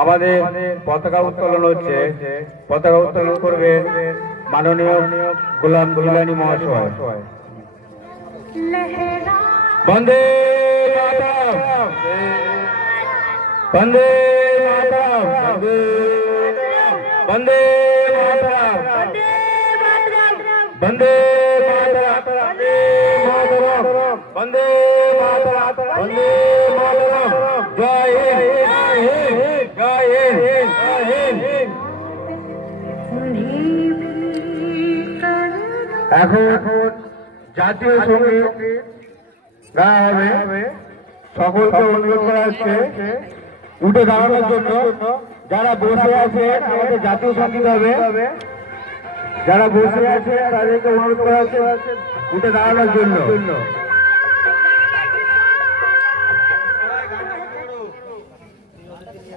আমাদের পতাকা উত্তোলন হচ্ছে। পতাকা উত্তোলন করবে মাননীয় গোলাম জিলানী মহাশয়। বন্দে মাতরম, বন্দে মাতরম, বন্দে মাতরম, বন্দে মাতরম, বন্দে মাতরম, বন্দে মাতরম। জয় হিন্দ, জয় হিন্দ, জয় হিন্দ। এখন জাতীয় সঙ্গীত গাওয়া হবে। সকলকে অনুরোধ করা হচ্ছে উঠে দাঁড়ানোর জন্য। যারা বসে আছে আমাদের জাতীয় সঙ্গীত হবে। যারা বসে আছে তাদেরকে অনুরোধ করা হচ্ছে উঠে দাঁড়ানোর জন্য।